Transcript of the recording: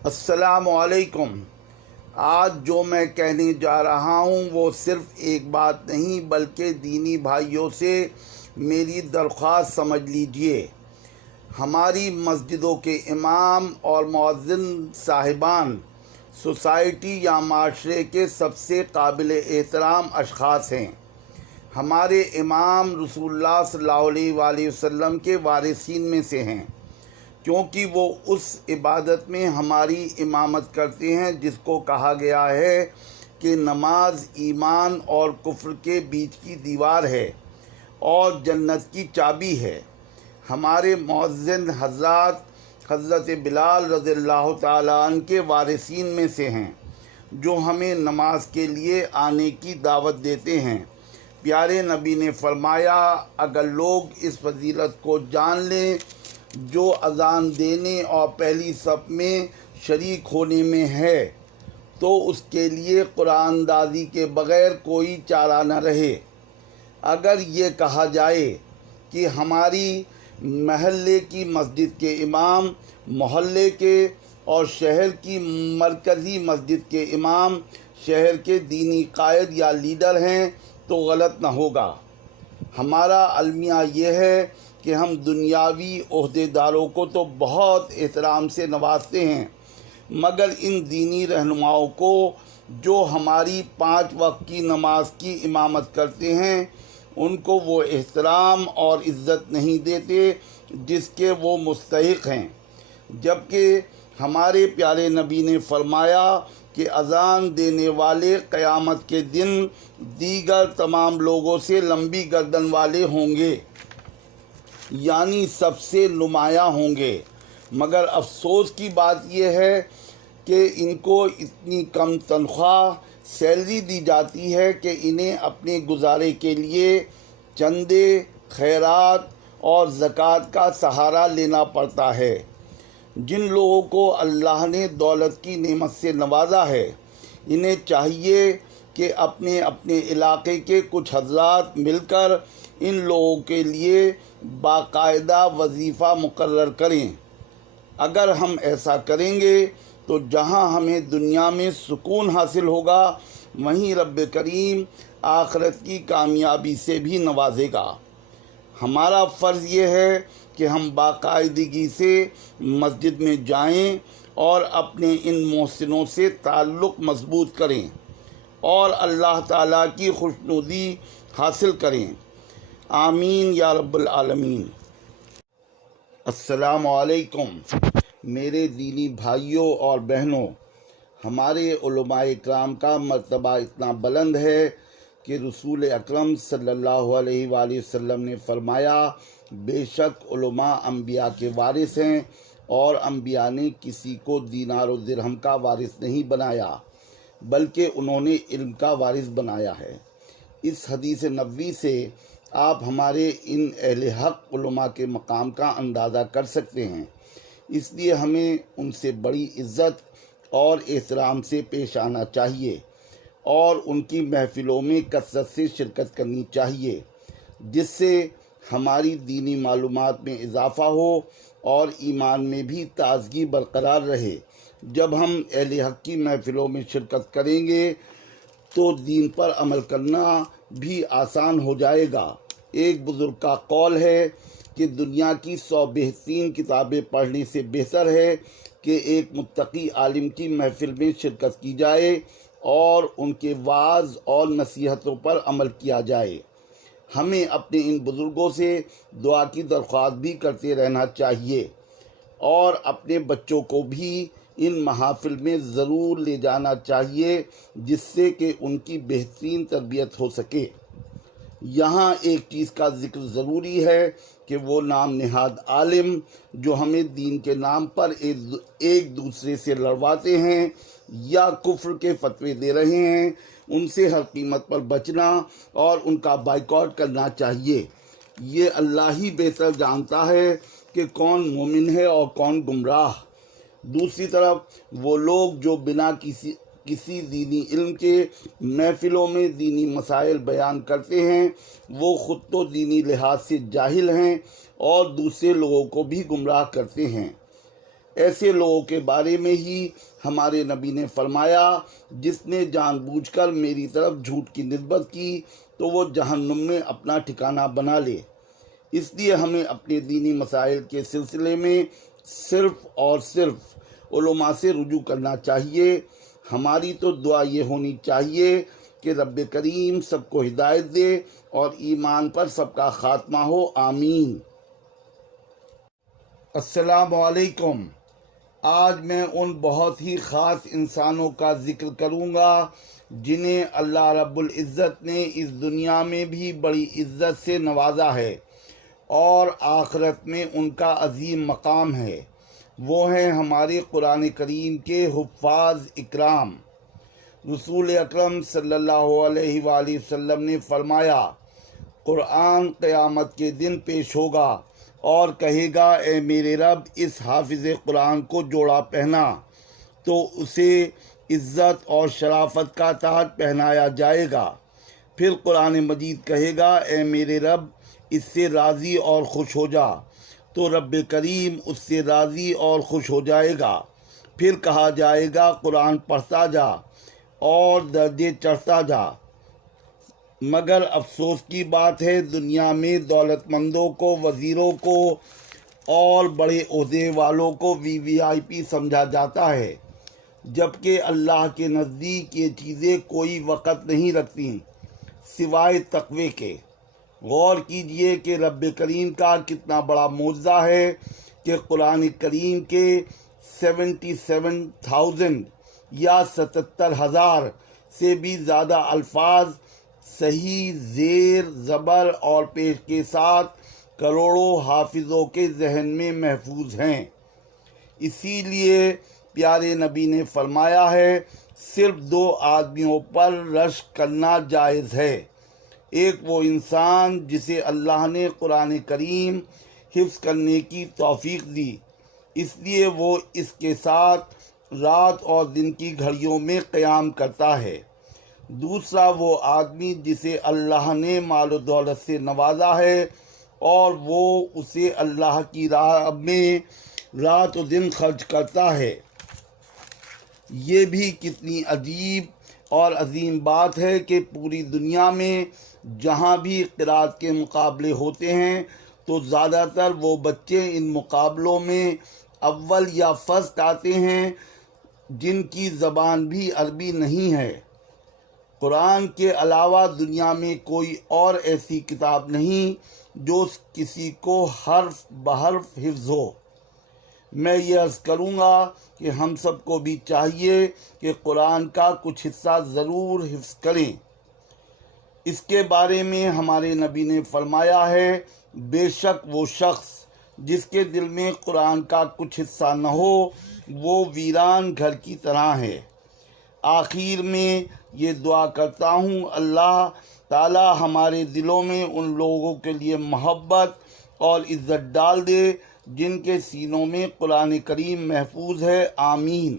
السلام علیکم۔ آج جو میں کہنے جا رہا ہوں وہ صرف ایک بات نہیں بلکہ دینی بھائیوں سے میری درخواست سمجھ لیجئے۔ ہماری مسجدوں کے امام اور مؤذن صاحبان سوسائٹی یا معاشرے کے سب سے قابل احترام اشخاص ہیں۔ ہمارے امام رسول اللہ صلی اللہ علیہ وآلہ وسلم کے وارثین میں سے ہیں، کیونکہ وہ اس عبادت میں ہماری امامت کرتے ہیں جس کو کہا گیا ہے کہ نماز ایمان اور کفر کے بیچ کی دیوار ہے اور جنت کی چابی ہے۔ ہمارے مؤذن حضرت بلال رضی اللہ تعالیٰ عنہ کے وارثین میں سے ہیں، جو ہمیں نماز کے لیے آنے کی دعوت دیتے ہیں۔ پیارے نبی نے فرمایا، اگر لوگ اس فضیلت کو جان لیں جو اذان دینے اور پہلی صف میں شریک ہونے میں ہے، تو اس کے لیے قرآن اندازی کے بغیر کوئی چارہ نہ رہے۔ اگر یہ کہا جائے کہ ہماری محلے کی مسجد کے امام محلے کے اور شہر کی مرکزی مسجد کے امام شہر کے دینی قائد یا لیڈر ہیں تو غلط نہ ہوگا۔ ہمارا المیہ یہ ہے کہ ہم دنیاوی عہدیداروں کو تو بہت احترام سے نوازتے ہیں، مگر ان دینی رہنماؤں کو جو ہماری 5 وقت کی نماز کی امامت کرتے ہیں، ان کو وہ احترام اور عزت نہیں دیتے جس کے وہ مستحق ہیں، جبکہ ہمارے پیارے نبی نے فرمایا کہ اذان دینے والے قیامت کے دن دیگر تمام لوگوں سے لمبی گردن والے ہوں گے، یعنی سب سے نمایاں ہوں گے۔ مگر افسوس کی بات یہ ہے کہ ان کو اتنی کم تنخواہ سیلری دی جاتی ہے کہ انہیں اپنے گزارے کے لیے چندے، خیرات اور زکوٰۃ کا سہارا لینا پڑتا ہے۔ جن لوگوں کو اللہ نے دولت کی نعمت سے نوازا ہے، انہیں چاہیے کہ اپنے اپنے علاقے کے کچھ حضرات مل کر ان لوگوں کے لیے باقاعدہ وظیفہ مقرر کریں۔ اگر ہم ایسا کریں گے تو جہاں ہمیں دنیا میں سکون حاصل ہوگا، وہیں رب کریم آخرت کی کامیابی سے بھی نوازے گا۔ ہمارا فرض یہ ہے کہ ہم باقاعدگی سے مسجد میں جائیں اور اپنے ان محسنوں سے تعلق مضبوط کریں اور اللہ تعالیٰ کی خوشنودی حاصل کریں۔ آمین یا رب العالمین۔ السلام علیکم میرے دینی بھائیوں اور بہنوں۔ ہمارے علماء اکرام کا مرتبہ اتنا بلند ہے کہ رسول اکرم صلی اللہ علیہ وآلہ وسلم نے فرمایا، بے شک علماء انبیاء کے وارث ہیں، اور انبیاء نے کسی کو دینار و درہم کا وارث نہیں بنایا بلکہ انہوں نے علم کا وارث بنایا ہے۔ اس حدیث نبوی سے آپ ہمارے ان اہل حق علماء کے مقام کا اندازہ کر سکتے ہیں۔ اس لیے ہمیں ان سے بڑی عزت اور احترام سے پیش آنا چاہیے اور ان کی محفلوں میں کثرت سے شرکت کرنی چاہیے، جس سے ہماری دینی معلومات میں اضافہ ہو اور ایمان میں بھی تازگی برقرار رہے۔ جب ہم اہل حق کی محفلوں میں شرکت کریں گے تو دین پر عمل کرنا بھی آسان ہو جائے گا۔ ایک بزرگ کا قول ہے کہ دنیا کی 100 بہترین کتابیں پڑھنے سے بہتر ہے کہ ایک متقی عالم کی محفل میں شرکت کی جائے اور ان کے وعظ اور نصیحتوں پر عمل کیا جائے۔ ہمیں اپنے ان بزرگوں سے دعا کی درخواست بھی کرتے رہنا چاہیے اور اپنے بچوں کو بھی ان محافل میں ضرور لے جانا چاہیے، جس سے کہ ان کی بہترین تربیت ہو سکے۔ یہاں ایک چیز کا ذکر ضروری ہے کہ وہ نام نہاد عالم جو ہمیں دین کے نام پر ایک دوسرے سے لڑواتے ہیں یا کفر کے فتوے دے رہے ہیں، ان سے ہر قیمت پر بچنا اور ان کا بائیکاٹ کرنا چاہیے۔ یہ اللہ ہی بہتر جانتا ہے کہ کون مومن ہے اور کون گمراہ۔ دوسری طرف وہ لوگ جو بنا کسی دینی علم کے محفلوں میں دینی مسائل بیان کرتے ہیں، وہ خود تو دینی لحاظ سے جاہل ہیں اور دوسرے لوگوں کو بھی گمراہ کرتے ہیں۔ ایسے لوگوں کے بارے میں ہی ہمارے نبی نے فرمایا جس نے جان بوجھ کر میری طرف جھوٹ کی نسبت کی تو وہ جہنم میں اپنا ٹھکانہ بنا لے۔ اس لیے ہمیں اپنے دینی مسائل کے سلسلے میں صرف اور صرف علماء سے رجوع کرنا چاہیے۔ ہماری تو دعا یہ ہونی چاہیے کہ رب کریم سب کو ہدایت دے اور ایمان پر سب کا خاتمہ ہو، آمین۔ السلام علیکم۔ آج میں ان بہت ہی خاص انسانوں کا ذکر کروں گا جنہیں اللہ رب العزت نے اس دنیا میں بھی بڑی عزت سے نوازا ہے اور آخرت میں ان کا عظیم مقام ہے۔ وہ ہیں ہمارے قرآن کریم کے حفاظ اکرام۔ رسول اکرم صلی اللہ علیہ وآلہ وسلم نے فرمایا، قرآن قیامت کے دن پیش ہوگا اور کہے گا، اے میرے رب، اس حافظ قرآن کو جوڑا پہنا، تو اسے عزت اور شرافت کا تاج پہنایا جائے گا۔ پھر قرآن مجید کہے گا، اے میرے رب، اس سے راضی اور خوش ہو جا، تو رب کریم اس سے راضی اور خوش ہو جائے گا۔ پھر کہا جائے گا، قرآن پڑھتا جا اور درجے چڑھتا جا۔ مگر افسوس کی بات ہے، دنیا میں دولت مندوں کو، وزیروں کو اور بڑے عہدے والوں کو VIP سمجھا جاتا ہے، جبکہ اللہ کے نزدیک یہ چیزیں کوئی وقت نہیں رکھتی سوائے تقوی کے۔ غور کیجئے کہ رب کریم کا کتنا بڑا معجزہ ہے کہ قرآن کریم کے 77,000 یا 77,000 سے بھی زیادہ الفاظ صحیح زیر زبر اور پیش کے ساتھ کروڑوں حافظوں کے ذہن میں محفوظ ہیں۔ اسی لیے پیارے نبی نے فرمایا ہے، صرف 2 آدمیوں پر رشک کرنا جائز ہے۔ ایک وہ انسان جسے اللہ نے قرآن کریم حفظ کرنے کی توفیق دی، اس لیے وہ اس کے ساتھ رات اور دن کی گھڑیوں میں قیام کرتا ہے۔ دوسرا وہ آدمی جسے اللہ نے مال و دولت سے نوازا ہے اور وہ اسے اللہ کی راہ میں رات و دن خرچ کرتا ہے۔ یہ بھی کتنی عجیب اور عظیم بات ہے کہ پوری دنیا میں جہاں بھی قرأت کے مقابلے ہوتے ہیں تو زیادہ تر وہ بچے ان مقابلوں میں اول یا فرسٹ آتے ہیں جن کی زبان بھی عربی نہیں ہے۔ قرآن کے علاوہ دنیا میں کوئی اور ایسی کتاب نہیں جو کسی کو حرف بحرف حفظ ہو۔ میں یہ عرض کروں گا کہ ہم سب کو بھی چاہیے کہ قرآن کا کچھ حصہ ضرور حفظ کریں۔ اس کے بارے میں ہمارے نبی نے فرمایا ہے، بے شک وہ شخص جس کے دل میں قرآن کا کچھ حصہ نہ ہو وہ ویران گھر کی طرح ہے۔ آخر میں یہ دعا کرتا ہوں، اللہ تعالی ہمارے دلوں میں ان لوگوں کے لیے محبت اور عزت ڈال دے جن کے سینوں میں قرآن کریم محفوظ ہے، آمین۔